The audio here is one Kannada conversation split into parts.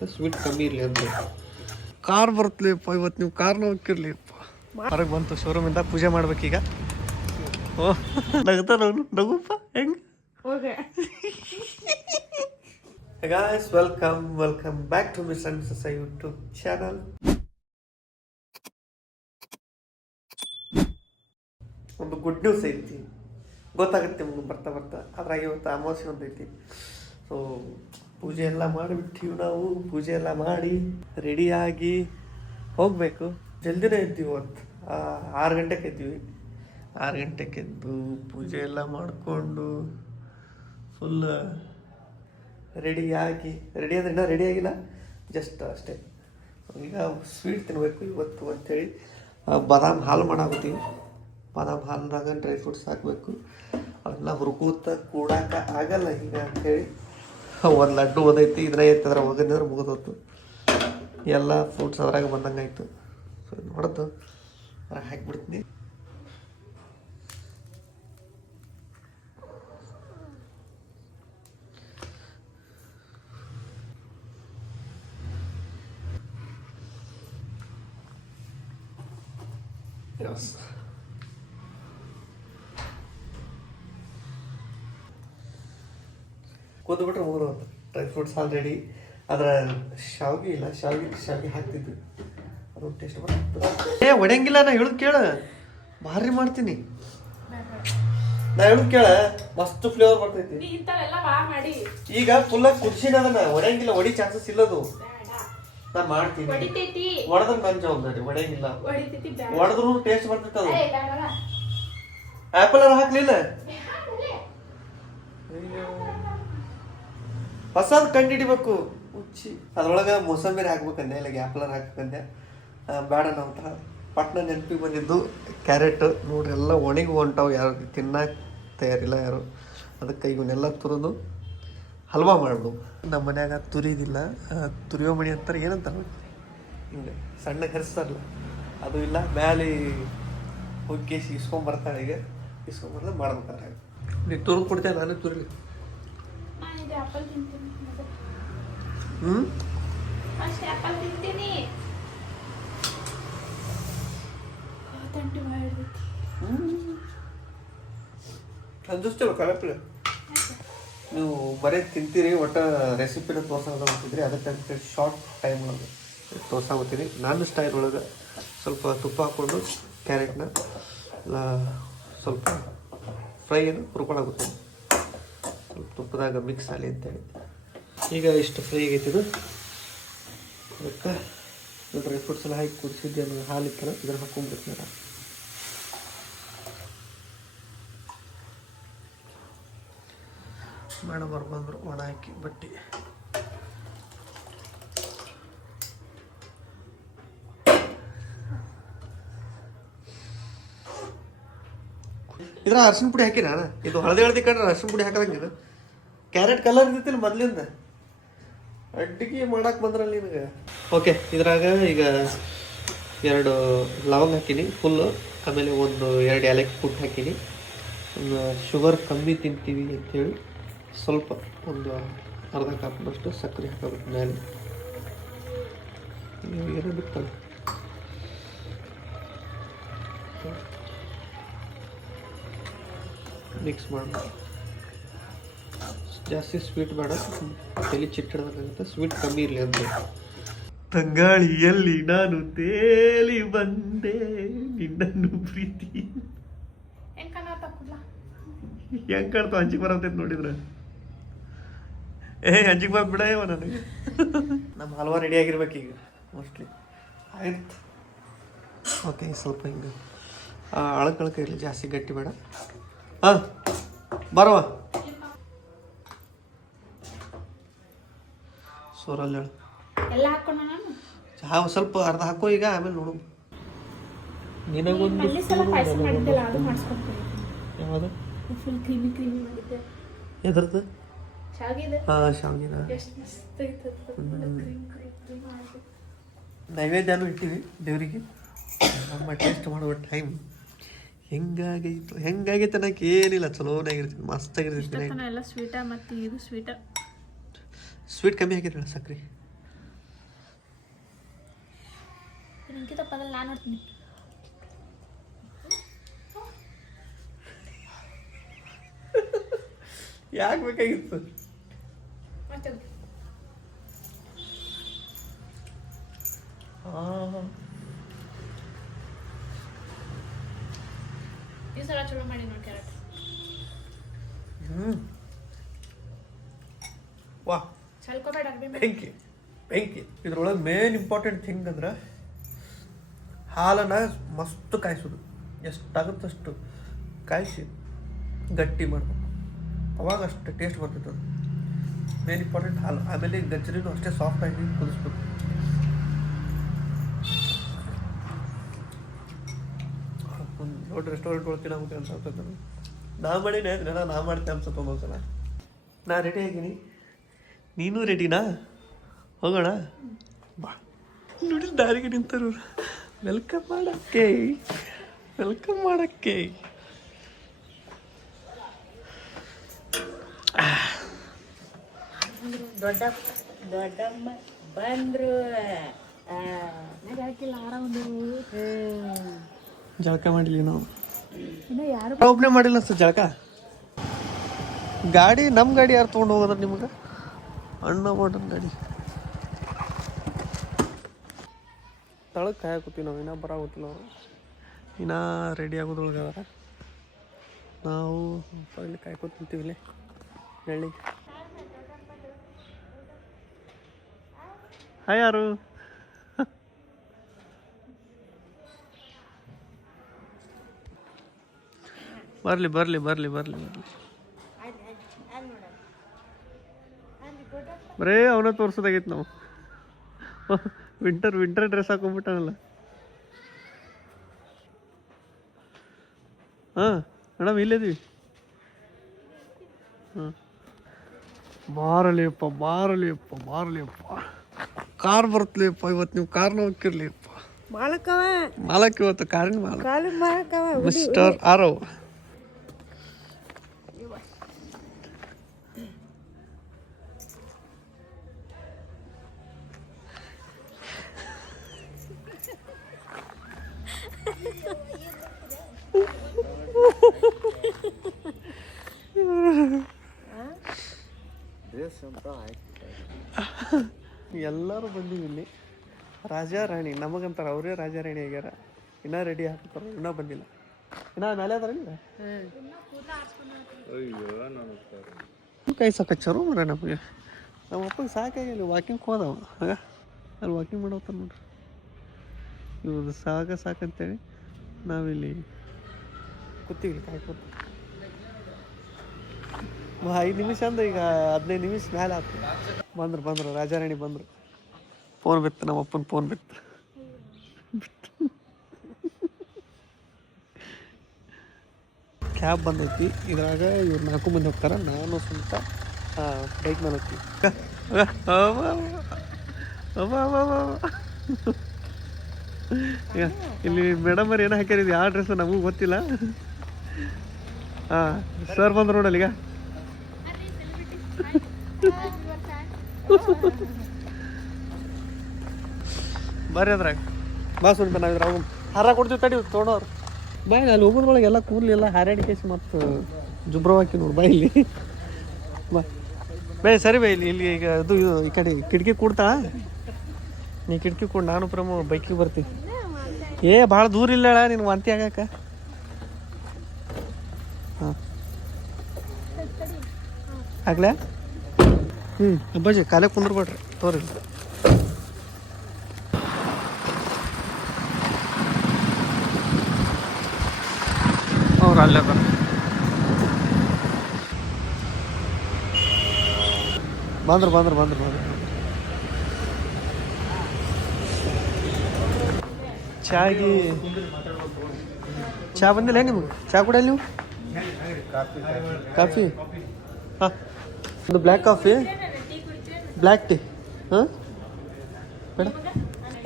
ಬರ್ತದಂತೆ, ಸ್ವೀಟ್ ಕಮ್ಮಿ ಇರಲಿ ಅಂತ. ಕಾರ್ ಬರ್ತಲಿಪ್ಪ ಇವತ್ತು, ನೀವು ಕಾರ್ನ ಹೋಗಿರ್ಲಿಪ್ಪ. ಹೊರಗೆ ಬಂತು ಶೋರೂಮಿಂದ, ಪೂಜೆ ಮಾಡ್ಬೇಕೀಗ. ಓ ನಗ್ತಾನ ಅವನು, ನಗುಪ್ಪ ಹೆಂಗೆ. Guys, welcome back to Mr. and Mrs. YouTube channel. ಒಂದು ಗುಡ್ ನ್ಯೂಸ್ ಐತಿ, ಗೊತ್ತಾಗುತ್ತೆ ನಿಮ್ಗೆ ಬರ್ತಾ ಬರ್ತಾ. ಅದ್ರಾಗ ಇವತ್ತು ಅಮಾವಾಸ್ಯೆ ಒಂದೈತಿ. ಸೊ ಪೂಜೆ ಎಲ್ಲ ಮಾಡಿಬಿಟ್ಟಿವಿ ನಾವು. ಪೂಜೆ ಎಲ್ಲ ಮಾಡಿ ರೆಡಿಯಾಗಿ ಹೋಗಬೇಕು. ಜಲ್ದಿನೇ ಇದ್ದೀವಿ ಇವತ್ತು. 6 ಗಂಟೆಗೆ ಇದ್ದೀವಿ. 6 ಗಂಟೆಗೆ ಎದ್ದು ಪೂಜೆ ಎಲ್ಲ ಮಾಡಿಕೊಂಡು ಫುಲ್ ರೆಡಿ ಅಂದರೆ ಇನ್ನೂ ರೆಡಿ ಆಗಿಲ್ಲ, ಜಸ್ಟ್ ಅಷ್ಟೇ. ಈಗ ಸ್ವೀಟ್ ತಿನ್ನಬೇಕು ಇವತ್ತು ಅಂಥೇಳಿ ಬಾದಾಮ್ ಹಾಲು ಮಾಡಾಕತ್ತೀವಿ. ಬಾದಾಮ್ ಹಾಲಿನಾಗ ಡ್ರೈ ಫ್ರೂಟ್ಸ್ ಹಾಕಬೇಕು. ಅವೆಲ್ಲ ಹುರ್ಕೂತ ಕೂಡಾಕ ಆಗಲ್ಲ ಈಗ ಅಂಥೇಳಿ ಒಂದು ಲಡ್ಡು ಓದೈತಿ, ಇದನ್ನ ಎತ್ತದ್ರ ಹೋಗಿದ್ರೆ ಮುಗಿದೋತು. ಎಲ್ಲ ಫ್ರೂಟ್ಸ್ ಅದ್ರಾಗ ಬಂದಂಗೆ ಆಯಿತು. ಸೊ ನೋಡೋದು ಅದ್ರಾಗ ಹಾಕಿಬಿಡ್ತೀನಿ. ಕೂತ್ಬಿಟ್ರೆ ಮುಗಿದು ಡ್ರೈ ಫ್ರೂಟ್ಸ್ ಆಲ್ರೆಡಿ. ಅದರ ಶಾವಿಗೆ ಇಲ್ಲ, ಶಾವಿಗೆ ಹಾಕ್ತಿದ್ವಿ, ಅದು ಟೇಸ್ಟ್ ಬರ್ತದೆ. ಒಡೆಯಂಗಿಲ್ಲ, ನಾ ಹೇಳುದು ಕೇಳ, ಭಾರಿ ಮಾಡ್ತೀನಿ. ನಾ ಹೇಳುದು ಕೇಳ, ಮಸ್ತ್ ಫ್ಲೇವರ್ ಬರ್ತೈತಿ. ಈಗ ಫುಲ್ಲಾಗಿ ಕುದಿಸಿನ ಅದನ್ನ ಒಡೆಯಂಗಿಲ್ಲ, ಹೊಡಿ ಚಾನ್ಸಸ್ ಇಲ್ಲದು. ನಾ ಮಾಡ್ತೀನಿ, ಒಡೆದ್ರೆ ನನ್ನ ಜವಾಬ್ದಾರಿ. ಒಡೆಯಂಗಿಲ್ಲ, ಒಡೆದ್ರು ಟೇಸ್ಟ್ ಬರ್ತೈತೆ. ಅದು ಆ್ಯಪಲ್ ಹಾಕ್ಲಿಲ್ಲ, ಹೊಸದು ಕಂಡು ಹಿಡಿಬೇಕು. ಹುಚ್ಚಿ ಅದ್ರೊಳಗೆ ಮೋಸಂಬಿರಿ ಹಾಕ್ಬೇಕಂದೆ, ಇಲ್ಲ ಆ್ಯಪಲರ್ ಹಾಕ್ಬೇಕಂದೆ. ಬೇಡ ನಾವು ಪಟ್ನ ನೆನಪಿಗೆ ಬಂದಿದ್ದು ಕ್ಯಾರೆಟ್ ನೋಡ್ರಿ, ಎಲ್ಲ ಒಣಗಿ ಹೊಂಟಾವು. ಯಾರು ತಿನ್ನಕ್ಕೆ ತಯಾರಿಲ್ಲ ಯಾರು. ಅದಕ್ಕೆ ಇವನ್ನೆಲ್ಲ ತುರಿದು ಹಲ್ವಾ ಮಾಡ್ಬೋದು. ನಮ್ಮ ಮನ್ಯಾಗ ತುರಿದಿಲ್ಲ, ತುರಿಯೋ ಮಣಿ ಅಂತಾರೆ, ಏನಂತಾರೆ ಹಿಂಗೆ ಸಣ್ಣ ಹೆರಿಸ್ತಾರಲ್ಲ ಅದು ಇಲ್ಲ. ಮ್ಯಾಲೆ ಹೋಗಿ ಇಸ್ಕೊಂಬರ್ತಾಳೆ. ಈಗ ಇಸ್ಕೊಂಬರ್ದ ಮಾಡ್ಬೇಕಾರೆ ನೀನು ತುರಿದು ಕೊಡ್ತೇನೆ, ನಾನೇ ತುರಿಲಿ. ಅಂಜಿಸ್ತೇವೆ ಕಳಪಿಲ್ಲ. ನೀವು ಬರೀ ತಿಂತೀರಿ, ಒಟ್ಟು ರೆಸಿಪಿನ ತೋರ್ಸೋದಿದ್ರಿ. ಅದಕ್ಕೆ ಶಾರ್ಟ್ ಟೈಮ್ ಒಳಗೆ ತೋರ್ಸಾಗುತ್ತೀನಿ. ನನ್ನ ಸ್ಟೈಲ್ ಒಳಗೆ ಸ್ವಲ್ಪ ತುಪ್ಪ ಹಾಕ್ಕೊಂಡು ಕ್ಯಾರೆಟ್ನ ಸ್ವಲ್ಪ ಫ್ರೈಯನ್ನು ಹುರ್ಕೊಳ್ಳಾಗುತ್ತೆ. ಸ್ವಲ್ಪ ತುಪ್ಪದಾಗ ಮಿಕ್ಸ್ ಆಗಲಿ ಅಂತೇಳಿ. ಈಗ ಇಷ್ಟು ಫ್ರೈ ಆಗೈತಿದು. ಅದಕ್ಕೆ ಡ್ರೈ ಫ್ರೂಟ್ಸ್ ಎಲ್ಲ ಹಾಕಿ ಕುದಿಸಿದ್ದೆ, ಹಾಲು ಇತ್ತಲ್ಲ, ಇದನ್ನು ಹಾಕ್ಕೊಂಡ್ಬಿಡ್ತೀನಿ. ಮೇಡಮ್ ಬಂದರು, ಒಣ ಹಾಕಿ ಬಟ್ಟಿ. ಇದ್ರ ಅರ್ಶಿನ ಪುಡಿ ಹಾಕಿ ನಾನು. ಇದು ಹಳದಿ ಕಂಡ್ರೆ ಅರ್ಶಿನ ಪುಡಿ ಹಾಕದಂಗೆ. ಇದು ಕ್ಯಾರೆಟ್ ಕಲರ್ ಇರ್ತಿಲ್ಲ ಮೊದಲಿಂದ. ಅಡ್ಡಿಗೆ ಮಾಡಕ್ಕೆ ಬಂದ್ರಲ್ಲಿ ನಿನಗೆ. ಓಕೆ, ಇದ್ರಾಗ ಈಗ 2 ಲವಂಗ ಹಾಕೀನಿ ಫುಲ್ಲು. ಆಮೇಲೆ 1-2 ಏಲಕ್ಕಿ ಕುಟ್ಟು ಹಾಕೀನಿ. ಶುಗರ್ ಕಮ್ಮಿ ತಿಂತೀವಿ ಅಂಥೇಳಿ ಸ್ವಲ್ಪ ಒಂದು ಅರ್ಧ ಕಪ್ನಷ್ಟು ಸಕ್ಕರೆ ಹಾಕಬೇಕು ಮೇಲೆ. ಏನೋ ಬಿತ್ತಲ್ಲ, ಮಿಕ್ಸ್ ಮಾಡಿ. ಜಾಸ್ತಿ ಸ್ವೀಟ್ ಬೇಡ, ತಲೆ ಚಿಟ್ಟಿಡ್ಬೇಕಾಗುತ್ತೆ. ಸ್ವೀಟ್ ಕಮ್ಮಿ ಇರಲಿ ಅಂತ. ತಂಗಾಳಿಯಲ್ಲಿ ನಾನು ತೇಲಿ ಬಂದೆ ನಿನ್ನನ್ನು ಪ್ರೀತಿ. ಹೆಂಗೆ ಕಾಣ್ತಾವ, ಅಂಜಿಗೆ ಬರತೈತೆ ನೋಡಿದ್ರೆ. ಅಂಜಿಗೆ ಬಂದು ಬಿಡ ಇವ ನನಗೆ. ನಮ್ಮ ಹಲ್ವಾ ರೆಡಿ ಆಗಿರ್ಬೇಕು ಈಗ ಮೋಸ್ಟ್ಲಿ. ಆಯ್ತು, ಓಕೆ. ಸ್ವಲ್ಪ ಹಿಂಗೆ ಅಳಕ ಇರಲಿ, ಜಾಸ್ತಿ ಗಟ್ಟಿ ಬೇಡ. ಹಾಂ ಬರವ ಸೋರಲ್ಲಿ ಹೇಳು. ಚಹಾ ಸ್ವಲ್ಪ ಅರ್ಧ ಹಾಕೋ ಈಗ, ಆಮೇಲೆ ನೋಡು. ನಿನಗೊಂದು ಯಾವುದು ಎದ್ರದ್ದು? ಹಾಂ, ಶಾವಿಗೆನ ನೈವೇದ್ಯನೂ ಇಟ್ಟಿವಿ ದೇವರಿಗೆ. ನಮ್ಮ ಟೇಸ್ಟ್ ಮಾಡುವ ಟೈಮ್ ಹೆಂಗಾಗೈತೆ ಅನ್ನಕ್ಕೆ ಏನಿಲ್ಲ, ಚಲೋನಾಗಿರ್ತೀನಿ, ಮಸ್ತಾಗಿರ್ತೀನಿ. ಸ್ವೀಟ ಮತ್ತು ಇದು ಸ್ವೀಟ. ಸ್ವೀಟ್ ಕಮ್ಮಿ ಹಾಕಿದ್ರಲ್ಲ, ಸಕ್ರೆ ನಿಂಕಿತ ಪದಲ್ ನಾನು ನೋಡ್ತೀನಿ. ಯಾಕೆ ಬೇಕಾಗಿತ್ತು? ಮತ್ತೆ ಈ ಸಲ ಚಲೋ ಮಾಡಿ ನೋಡಿ ಕ್ಯಾರೆಟ್. ವಾ ಚಲ್ಕೋಬೇಡ ಬೆಂಕಿ ಇದ್ರೊಳಗೆ ಮೇನ್ ಇಂಪಾರ್ಟೆಂಟ್ ಥಿಂಗ್ ಅಂದ್ರೆ ಹಾಲನ್ನು ಮಸ್ತ್ ಕಾಯಿಸೋದು. ಎಷ್ಟಾಗುತ್ತಷ್ಟು ಕಾಯಿಸಿ ಗಟ್ಟಿ ಮಾಡಬೇಕು, ಅವಾಗ ಅಷ್ಟು ಟೇಸ್ಟ್ ಬರ್ತೈತೆ. ಅದು ಮೇನ್ ಇಂಪಾರ್ಟೆಂಟ್ ಹಾಲು. ಆಮೇಲೆ ಗಜ್ಜರಿನೂ ಅಷ್ಟೇ ಸಾಫ್ಟಾಗಿ ಕುದಿಸ್ಬೇಕು. ಒಂದು ದೊಡ್ಡ ರೆಸ್ಟೋರೆಂಟ್ ಒಳಗೆ ತಿನ್ನೋಕೆ ಅನ್ಸತ್ತೆ. ನಾ ಮಾಡೀನಿ ನಾ ಮಾಡ್ತೇನೆ ಅನ್ಸತ್ತೆ ಒಂದೊಂದ್ಸಲ. ನಾ ರೆಡಿ ಆಗಿನಿ, ನೀನು ರೆಡಿನಾ? ಹೋಗೋಣ ಬಾ. ನೋಡಿ ದಾರಿಗೆ ನಿಂತರು ವೆಲ್ಕಮ್ ಮಾಡಕ್ಕೆ. ದೊಡ್ಡಮ್ಮ ಬಂದ್ರು. ಹಾಕಿಲ್ಲ ಆರಾಮ. ಜಳಕ ಮಾಡಿಲ್ಲ ನಾವು, ಇನ್ನು ಯಾರು ಒಬ್ಬನೇ ಮಾಡಿಲ್ಲ ಅನ್ಸುತ್ತೆ ಜಳಕ. ಗಾಡಿ ನಮ್ಮ ಗಾಡಿ ಯಾರು ತೊಗೊಂಡು ಹೋಗೋದ್ರ ನಿಮ್ಗೆ? ಅಣ್ಣ ಮಾಡೋಣ ಗಾಡಿ. ತಳಗೆ ಕಾಯಕತ್ತೀವಿ ನಾವು, ಇನ್ನೂ ಬರಾಗೊತ್ತಿಲ್ಲ ಅವರು. ಇನ್ನೂ ರೆಡಿ ಆಗೋದ್ರೊಳಗೆ ಅದಾರ. ನಾವು ಇಲ್ಲಿ ಕಾಯ್ಕೊತ ನಿಂತೀವಿ ಇಲ್ಲೇ ನೆಳ್ಳಿಗೆ. ಹಾಯ್ ಯಾರು? ಬರ್ಲಿ ಬರೇ ಅವನ ತೋರ್ಸೋದಾಗೈತೆ ನಾವು. ವಿಂಟರ್ ಡ್ರೆಸ್ ಹಾಕೊಂಡ್ಬಿಟ್ಟಾನಲ್ಲ. ಹಾಂ ಮೇಡಮ್ ಇಲ್ಲಿದ್ದೀವಿ. ಹಾಂ ಮಾರಲಿಯಪ್ಪ ಕಾರ್ ಬರ್ತಲಿಯಪ್ಪ. ಇವತ್ತು ನೀವು ಕಾರ್ನ ಹೋಗಿರ್ಲಿಯಪ್ಪ. ಮಾಲಕ್ ಇವತ್ತು ಕಾರಿನ ಮಾಲಕ್ ಮಿಸ್ಟರ್ ಆರವ್. ಎಲ್ಲರೂ ಬಂದೀವಿ ಇಲ್ಲಿ. ರಾಜಾ ರಾಣಿ ನಮಗಂತಾರ, ಅವರೇ ರಾಜಾ ರಾಣಿ ಆಗ್ಯಾರ. ಇನ್ನೂ ರೆಡಿ ಹಾಕ್ತಾರ, ಇನ್ನೂ ಬಂದಿಲ್ಲ. ಇನ್ನೂ ಮೇಲೆ ಅದಾರ ಇಲ್ಲ ಕೈ ಸಾಕಚ್ಚಾರು ಮರ ನಮಗೆ. ನಮ್ಮ ಅಪ್ಪಗೆ ಸಾಕಾಗಿಲ್ಲ, ವಾಕಿಂಗ್ ಹೋದವ ಆಗ ಅಲ್ಲಿ ವಾಕಿಂಗ್ ಮಾಡೋತಾರ ನೋಡ್ರಿ. ಇವ್ರದ್ದು ಸಾಕಂತೇಳಿ ನಾವಿಲ್ಲಿ ಕೂತೀವಿ ಕಾಯ್ಕೊತ. 5 ನಿಮಿಷ ಅಂದ್ರೆ ಈಗ 15 ನಿಮಿಷ ಮೇಲೆ ಆಯ್ತು. ಬಂದ್ರು ರಾಜಾರಾಣಿ ಬಂದರು. ಫೋನ್ ಬಿತ್ತು, ನಮ್ಮ ಅಪ್ಪನ ಫೋನ್ ಬಿತ್ತು. ಕ್ಯಾಬ್ ಬಂದೈತಿ. ಇದ್ರಾಗ ಇವ್ರು 4 ಮಂದಿ ಹೋಗ್ತಾರೆ, ನಾನು ಸ್ವಂತ ಬೈಕ್ ಮೇಲೆ ಹೋಗ್ತೀವಿ. ಇಲ್ಲಿ ಮೇಡಮ್ ಅವ್ರು ಏನೋ ಹಾಕ್ಯಾರಿದ್ದು, ಯಾವ ಡ್ರೆಸ್ ನಮಗೂ ಗೊತ್ತಿಲ್ಲ. ಹಾಂ ಸರ್ ಬಂದ್ರು ನೋಡಲ್ಲ ಈಗ. ಬರ್ರಿ ಅದ್ರಾಗ ಬಾ ಸುಂಟ. ನಾವು ಇದ್ರಾಗ ಹಾರ ಕೊಡ್ತೀವಿ ತಡಿ ತೊಗೊಂಡವ್ರು. ಬಾಯ್ ಅಲ್ಲಿ ಹೋಗೋದ್ರೊಳಗೆ ಎಲ್ಲ ಕೂದಲೆಲ್ಲ ಹಾರಾಡಿ ಕೇಸಿ ಮತ್ತು ಜುಬ್ರವಾಕಿ ನೋಡಿ ಬಾ ಇಲ್ಲಿ. ಬೈ ಸರಿ ಬೈ ಇಲ್ಲಿ ಈಗ ಇದು ಈ ಕಡೆ ಕಿಟಕಿ ಕೂಡ್ತಾ. ನೀ ಕಿಟಕಿ ಕೂಡ ನಾನು ಪ್ರಮೋ ಬೈಕಿಗೆ ಬರ್ತೀನಿ. ಭಾಳ ದೂರ ಇಲ್ಲ ನೀನು ವಾಂತಿ ಆಗಾಕ. ಹಾಂ ಆಗ್ಲಾ? ಅಬ್ಬಾಜಿ ಕಾಲೇ ಕುಂದ್ರಬೇಡ್ರಿ ತೋರಿ. ಅವ್ರು ಅಲ್ಲೇ ಬಂದ್ರು. ಚಾ ಬಂದಿಲ್ಲ ನಿಮ್ಗೆ? ಚಾ ಕುಡಿಯಲ್ಲ ನೀವು? ಕಾಫಿ ಹಾಂ, ಒಂದು ಬ್ಲ್ಯಾಕ್ ಕಾಫಿ, ಬ್ಲ್ಯಾಕ್ ಟೀ. ಹಾಂ ಬೇಡ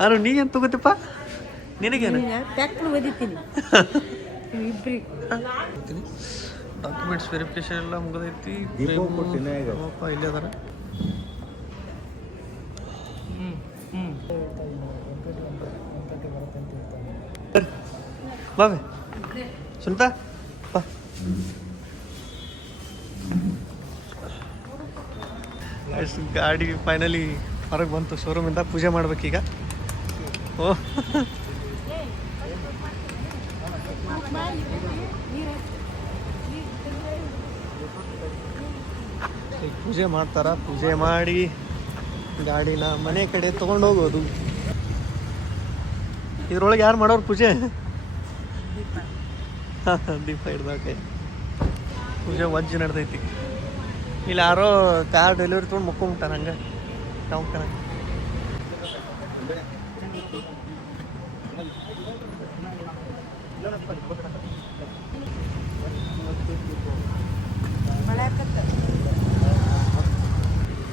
ಯಾರು ನೀಗೇನು ತಗೋತಿಪ್ಪ? ನಿನಗೇನು? ಡಾಕ್ಯುಮೆಂಟ್ಸ್ ವೆರಿಫಿಕೇಶನ್ ಎಲ್ಲ ಮುಗಿದೈತಿ. ಇಲ್ಲೇ ಅದಾರ. ಬಾವೆ ಸುಂಟ ಬಾ. ಗಾಡಿ ಫೈನಲಿ ಹೊರಗೆ ಬಂತು ಶೋರೂಮಿಂದ. ಪೂಜೆ ಮಾಡ್ಬೇಕೀಗ. ಓ ಈಗ ಪೂಜೆ ಮಾಡ್ತಾರ. ಪೂಜೆ ಮಾಡಿ ಗಾಡಿನ ಮನೆ ಕಡೆ ತೊಗೊಂಡು ಹೋಗೋದು. ಇದ್ರೊಳಗೆ ಯಾರು ಮಾಡೋರು ಪೂಜೆ? ದೀಪ ಹಿಡ್ದಾಕೆ ಪೂಜೆ ವಜ್ಜಿ ನಡೆದೈತಿ. ಇಲ್ಲಿ ಯಾರೋ ಕಾರ್ ಡೆಲಿವರಿ ತೊಗೊಂಡು ಮುಕ್ಕೊಂಬಿಟ್ಟಾನ ಹಂಗೆ ನಾವು ಕಣ.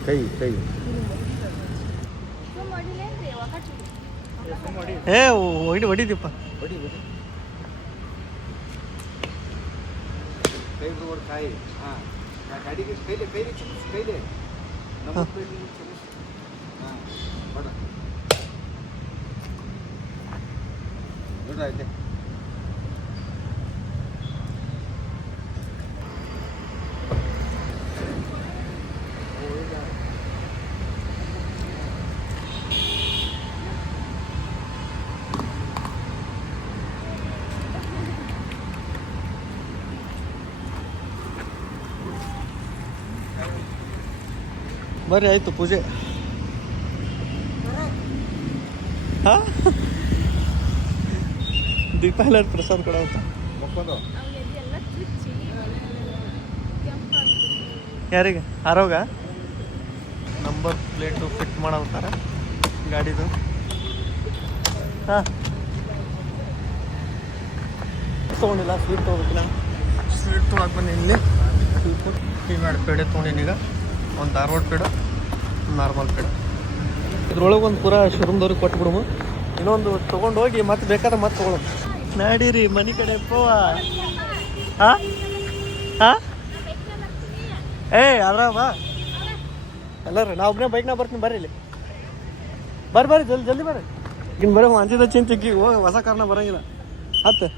ಕೈ ಕೈ ಏ ಹೊಡಿದೀಪ. ಬಡಿ ಬಡಿ ಕೈ ಬಿಡ್ಬೋದು ಕಾಯಿ. ಹಾಂ ಗಾಡಿಗೆ ಕೈಲೆ ಕೈಲಿ ಚುಮ್ಮಿಸಿ ಕೈಲೆ ನಮ್ಮ ಕೈಲಿ ಚುಮ್ಮಿಸಿ. ಹಾಂ ಬಡ ನೋಡ್ರಿ ಬರ್ರಿ ಆಯ್ತು ಪೂಜೆ. ಹಾ ದೀಪ ಎಲ್ಲರೂ ಪ್ರಸಾದ ಕೊಡೋತ. ಮಕ್ಕೊಂಡು ಯಾರಿಗೆ? ಆರೋಗ ನಂಬರ್ ಪ್ಲೇಟು ಫಿಟ್ ಮಾಡತ್ತಾರ ಗಾಡಿದು. ಹಾಂ ತೊಗೊಂಡಿಲ್ಲ, ಸ್ವೀಟ್ ತೊಗೋಬೇಕಿಲ್ಲ. ಸ್ವೀಟ್ ತೊಗೊಳಕ್ಕೆ ಬಂದು ಇಲ್ಲಿ ಎರಡು ಪೇಡೆ ತೊಗೊಂಡಿನೀಗ. ಒಂದು ಧಾರವಾಡ ಪೇಡ, ಒಂದು ನಾರ್ಮಲ್ ಪೇಡ. ಇದ್ರೊಳಗೆ ಒಂದು ಪೂರ ಶೋರೂಮ್ದವ್ರಿಗೆ ಕೊಟ್ಬಿಡುಮು. ಇನ್ನೊಂದು ತೊಗೊಂಡು ಹೋಗಿ ಮತ್ತೆ ಬೇಕಾದ್ರೆ ಮತ್ತೆ ತೊಗೊಳೋದು. ನಡೀರಿ ಮನೆ ಕಡೆ ಪೋವ. ಹಾಂ ಹಾಂ ಏ ಅದ್ರ ಬಾ ಎಲ್ಲರೂ. ನಾ ಒಬ್ಬನೇ ಬೈಕ್ನಾಗ ಬರ್ತೀನಿ. ಬರ್ರಿ ಇಲ್ಲಿ ಬರ್ರಿ ಜಲ್ದಿ ಜಲ್ದಿ ಬರ್ರಿ. ಇನ್ನು ಬರೋ ಅಂಜಿದ ಚಿಂತಿಕ್ಕಿ ಹೋಗಿ ಹೊಸ ಕಾರ್ನ ಬರೋಂಗಿಲ್ಲ. ಹತ್ತು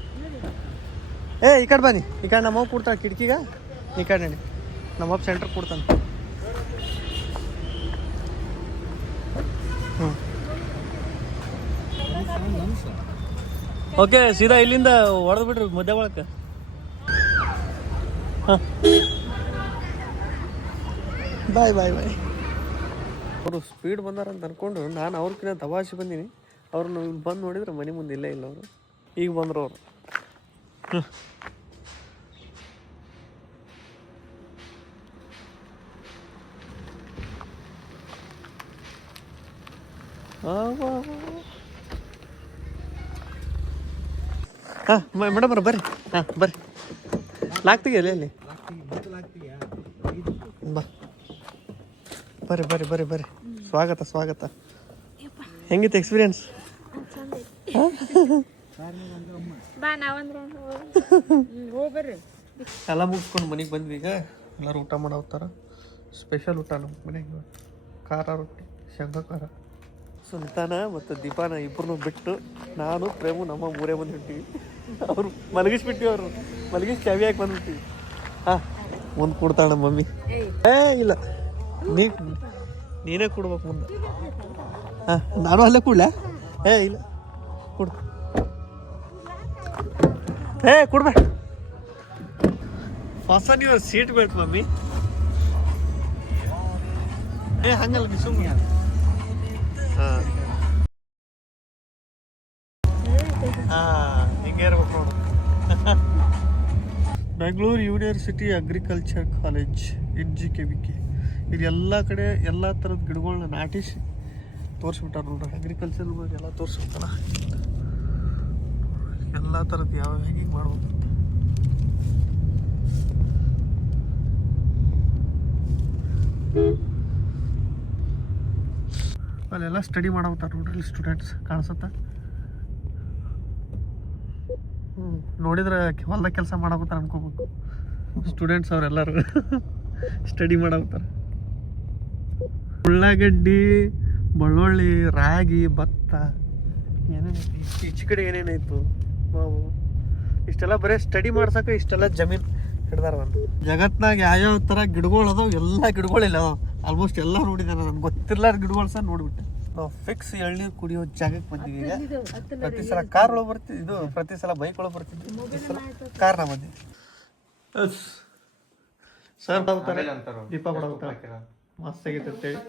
ಏ ಈ ಕಡೆ ಬನ್ನಿ. ಈ ಕಡೆ ನಮ್ಮವ್ವ ಕೊಡ್ತಾಳೆ ಕಿಟಕಿಗೆ. ಈ ಕಡೆ ನಡಿ, ನಮ್ಮಪ್ಪ ಸೆಂಟ್ರ್ ಕೊಡ್ತಾನೆ. ಹ್ಞೂ ಓಕೆ, ಸೀದಾ ಇಲ್ಲಿಂದ ಹೊಡೆದು ಬಿಡ್ರಿ ಮಧ್ಯ ಒಳಕ್ಕೆ. ಹಾಂ ಬಾಯ್ ಬಾಯ್ ಬಾಯ್. ಅವರು ಸ್ಪೀಡ್ ಬಂದಾರಂತ ಅನ್ಕೊಂಡು ನಾನು ಅವ್ರಕಿನ್ನ ದವಾಸಿ ಬಂದೀನಿ. ಅವ್ರನ್ನ ಬಂದು ನೋಡಿದ್ರೆ ಮನೆ ಮುಂದೆ ಇಲ್ಲೇ ಇಲ್ಲ ಅವರು. ಈಗ ಬಂದರು ಅವರು. ಹಾಂ ಮೇಡಮ್ ಅವ್ರ ಬರ್ರಿ. ಹಾಂ ಬರ್ರಿ. ಲಾಗ್ತೀಯಲ್ಲ ಅಲ್ಲಿ ಬಾ. ಬರ್ರಿ ಬರ್ರಿ ಬರ್ರಿ ಬರ್ರಿ. ಸ್ವಾಗತ ಸ್ವಾಗತ. ಹೆಂಗಿತ್ತು ಎಕ್ಸ್ಪೀರಿಯನ್ಸ್? ಎಲ್ಲ ಮುಗಿಸ್ಕೊಂಡು ಮನೆಗೆ ಬಂದ್ವಿ. ಈಗ ಎಲ್ಲರೂ ಊಟ ಮಾಡೋಗ್ತಾರ. ಸ್ಪೆಷಲ್ ಊಟ ನಮ್ಮ ಮನೆಗೆ ಖಾರ ರೊಟ್ಟಿ, ಶೇಂಗಾ ಖಾರ. ಸುಲ್ತಾನ ಮತ್ತು ದೀಪಾನ ಇಬ್ಬರನ್ನೂ ಬಿಟ್ಟು ನಾನು ಪ್ರೇಮು ನಮ್ಮ ಮೂರೇ ಬಂದು ಹೊಂಟೀವಿ. ಅವರು ಮಲಗಿಸ್ಬಿಟ್ಟಿವಿ. ಅವರು ಮಲಗಿಸಿ ಚಾವಿ ಹಾಕಿ ಬಂದ್ಬಿಟ್ಟಿವಿ. ಹಾಂ ಮುಂದೆ ಕೊಡ್ತಾಳೆ ನಮ್ಮ ಮಮ್ಮಿ. ಏ ಇಲ್ಲ ನೀನೇ ಕೊಡ್ಬೇಕು ಮುಂದೆ. ಹಾಂ ನಾನು ಅಲ್ಲೇ ಕೊಡ್ಲಾ? ಏ ಇಲ್ಲ ಕೊಡು. ಏ ಕೊಡ್ಬೇಡ. ಹೊಸ ನೀವು ಸೀಟ್ ಬೇಕು ಮಮ್ಮಿ. ಏ ಹಂಗಲ್ಲ ಸುಮ್ಮನೆ. ಹಾಂ ಹಾಂ ಹಿಂಗೆ ಇರ್ಬೇಕು ನೋಡು. Bengaluru university agriculture college NGKVK. ಇದು ಎಲ್ಲ ಕಡೆ ಎಲ್ಲ ಥರದ ಗಿಡಗಳನ್ನ ನಾಟಿಸಿ ತೋರಿಸ್ಬಿಟ್ಟಾರ ನೋಡ್ರಿ. ಅಗ್ರಿಕಲ್ಚರ್ ಬಗ್ಗೆ ಎಲ್ಲ ತೋರಿಸ್ಬಿಟ್ಟಾರ. ಎಲ್ಲ ಥರದ್ದು ಯಾವ ಹೇಗೆ ಮಾಡ್ಬೇಕಂತ. ಅಲ್ಲೆಲ್ಲ ಸ್ಟಡಿ ಮಾಡಾಕ್ತಾರ ನೋಡ್ರಿ ಇಲ್ಲಿ ಸ್ಟೂಡೆಂಟ್ಸ್ ಕಾಣಿಸುತ್ತೆ. ನೋಡಿದ್ರೆ ಹೊಲ್ದಾಗ ಕೆಲಸ ಮಾಡಾಕತ್ತಾರ ಅನ್ಕೋಬೇಕು. ಸ್ಟೂಡೆಂಟ್ಸ್ ಅವರೆಲ್ಲರೂ ಸ್ಟಡಿ ಮಾಡಾಕ್ತಾರೆ. ಉಳ್ಳಾಗಡ್ಡಿ, ಬೆಳ್ಳುಳ್ಳಿ, ರಾಗಿ, ಭತ್ತ ಏನೇನೈತಿ ಈಚೆ ಕಡೆ ಏನೇನಾಯ್ತು ಮಾವು ಇಷ್ಟೆಲ್ಲ ಬರೀ ಸ್ಟಡಿ ಮಾಡ್ಸಕ್ಕೆ ಇಷ್ಟೆಲ್ಲ ಜಮೀನ್ ಹಿಡ್ದಾರ ಒಂದು ಜಗತ್ನಾಗ ಯಾವ್ಯಾವ ಥರ ಗಿಡಗಳು ಅದಾವ ಎಲ್ಲ ಗಿಡಗಳಿಲ್ಲ ಆಲ್ಮೋಸ್ಟ್ ಎಲ್ಲ ನೋಡಿದ್ದಾನೆ ನನ್ಗೆ ಗೊತ್ತಿರ್ಲಾರ ಗಿಡಗಳು ಸಹ ನೋಡ್ಬಿಟ್ಟೆ ನಾವು ಫಿಕ್ಸ್ ಎಳ್ನೀರು ಕುಡಿಯೋ ಜಾಗಕ್ಕೆ ಬಂದಿವಿ ಈಗ ಪ್ರತಿ ಸಲ ಕಾರ್ ಒಳಗೆ ಬರ್ತಿದ್ವಿ ಇದು ಪ್ರತಿ ಸಲ ಬೈಕ್ ಒಳಗೆ ಬರ್ತಿದ್ವಿ ಈ ಸಲ ಕಾರ್ನ ಬಂದ್ವಿ ಸರ್ ಬರ್ತಾರೆ ದೀಪ ಕೊಡ್ತಾರೆ ಮಸ್ತ್ ಆಗೈತೆ ಅಂತೇಳಿ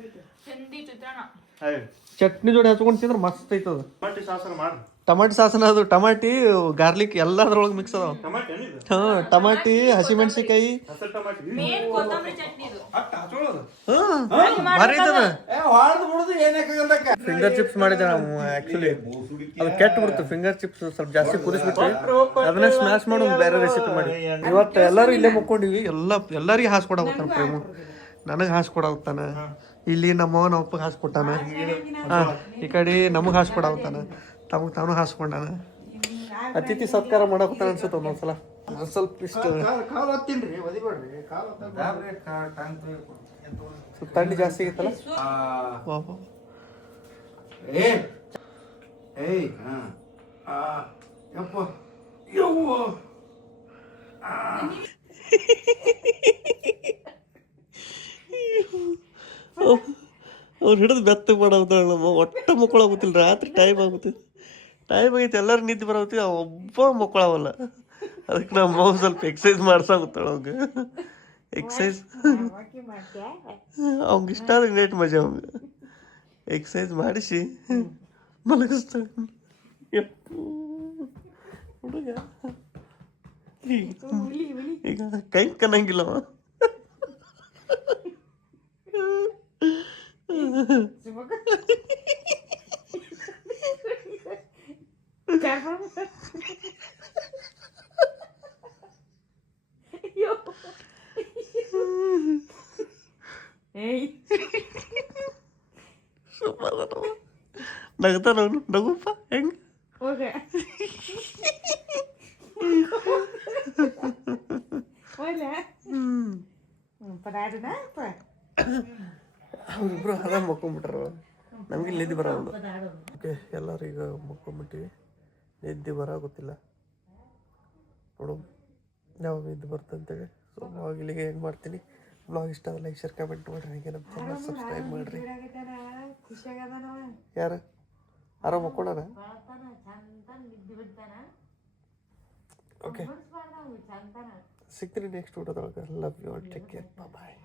ಚಂದಿ ಚಿತ್ರಾನ್ನ ಚಟ್ನಿ ಜೋಡಿ ಹಚ್ಕೊಂಡು ತಿಂದ್ರೆ ಮಸ್ತ್ ಐತದ ಮಾಡ್ರಿ ಟಮಾಟಿ ಸಾಸನ ಅದು ಟಮಾಟಿ ಗಾರ್ಲಿಕ್ ಎಲ್ಲ ಅದ್ರೊಳಗೆ ಮಿಕ್ಸ್ ಅದಾವ ಹಾ ಟಮಾಟಿ ಹಸಿಮೆಣಸಿಕಾಯಿ ಮೇನ್ ಕೊತ್ತಂಬರಿ ಚಟ್ನಿ ಇದು ಭಾರಿ ಐತದ ಹೊಡೆದು ಬಿಡುದು ಏನಕ್ಕೆ ಫಿಂಗರ್ ಚಿಪ್ಸ್ ಮಾಡಿದ್ದೆ ನಾವು ಆಕ್ಚುಲಿ ಅದು ಕೆಟ್ಟ ಬಿಡ್ತು ಫಿಂಗರ್ ಚಿಪ್ಸ್ ಸ್ವಲ್ಪ ಜಾಸ್ತಿ ಕುದಿಸ್ಬಿಟ್ವಿ ಅದನ್ನ ಸ್ಮ್ಯಾಶ್ ಮಾಡೋ ಬೇರೆ ರೆಸಿಪಿ ಮಾಡಿ ಇವತ್ತು ಎಲ್ಲರೂ ಇಲ್ಲೇ ಮುಕ್ಕೊಂಡಿವಿ ಎಲ್ಲರಿಗೆ ಹಾಸ್ಕೊಡಾಗುತ್ತಾನ ಪ್ರೇಮು ನನಗೆ ಹಾಸ್ಕೊಡಾಗುತ್ತಾನ ಇಲ್ಲಿ ನಮ್ಮವ ನಮ್ಮ ಅಪ್ಪಗೆ ಹಾಸ್ಕೊಟ್ಟಾನ ಹಾ ಈ ಕಡೆ ನಮಗೆ ಹಾಸ್ಕೊಡಾಗುತ್ತಾನ ತಮಗೆ ತಾನು ಹಾಸ್ಕೊಂಡಾನ ಅತಿಥಿ ಸತ್ಕಾರ ಮಾಡಾಕತ್ತಾನ ಅನ್ಸುತ್ತೆ ಒಂದೊಂದ್ಸಲ ಸ್ವಲ್ಪ ಇಷ್ಟ ಕಾಲು ಹತ್ತೀನ್ರಿ ಒದಿಬೇಡ್ರಿ ಕಾಲು ಸ್ವಲ್ಪ ಥಂಡಿ ಜಾಸ್ತಿ ಆಗೈತಲ್ಲ ಏಯ್ ಯಪ್ಪ ಯವ್ವ ಅವ್ರು ಹಿಡಿದು ಬೆತ್ತಗೆ ಮಾಡಾಗುತ್ತಾಳ ನಮ್ಮ ಒಟ್ಟ ಮಕ್ಕಳಾಗುತ್ತಿಲ್ಲ ರಾತ್ರಿ ಟೈಮ್ ಆಗೈತೆ ಎಲ್ಲರೂ ನಿದ್ದೆ ಬರಾಗುತ್ತೀವಿ ಅವ ಒಬ್ಬ ಮಕ್ಕಳಾವಲ್ಲ ಅದಕ್ಕೆ ನಮ್ಮ ಅವ್ ಸ್ವಲ್ಪ ಎಕ್ಸಸೈಸ್ ಮಾಡ್ಸಾಗುತ್ತಾಳ ಅವಂಗೆ ಎಕ್ಸಸೈಸ್ ಅವಂಗೆ ಇಷ್ಟ ಆದ್ರೆ ನೇಟ್ ಮಜಾ ಅವಂಗೆ ಎಕ್ಸಸೈಸ್ ಮಾಡಿಸಿ ಮಲಗಿಸ್ತಾಳೆ ಹುಡುಗ ಈಗ ಕೈ ಕನ್ನಂಗಿಲ್ಲವ ನಗ್ತಾನ ಅವನು ನಗುಪ್ಪ ಹೆಂಗ ಅವ್ರಿಬ್ರು ಅದ ಮಕ್ಕೊಂಬಿಟ್ರ ನಮ್ಗೆ ನಿದ್ದೆ ಬರೋದು ಓಕೆ ಎಲ್ಲರೂ ಈಗ ಮಕ್ಕೊಂಬಿಟ್ಟಿವಿ ನಿದ್ದೆ ಗೊತ್ತಿಲ್ಲ ನೋಡು ಯಾವ ನಿದ್ದೆ ಬರ್ತಂತೇಳಿ ಸೊ ಅವಾಗ ಇಲ್ಲಿಗೆ ಏನು ಮಾಡ್ತೀನಿ ಬ್ಲಾಗ್ ಇಷ್ಟ ಆದ್ರೆ ಲೈಕ್ ಶೇರ್ ಕಮೆಂಟ್ ಮಾಡಿರಿ ಹಾಗೆ ನಮ್ಮ ಚಾನಲ್ ಸಬ್ಸ್ಕ್ರೈಬ್ ಮಾಡಿರಿ ಯಾರು ಆರಾಮ ಮಕ್ಕೊಂಡಾನ ಓಕೆ ಸಿಗ್ತೀನಿ ನೆಕ್ಸ್ಟ್ ಊಟದೊಳಗೆ love you all take care bye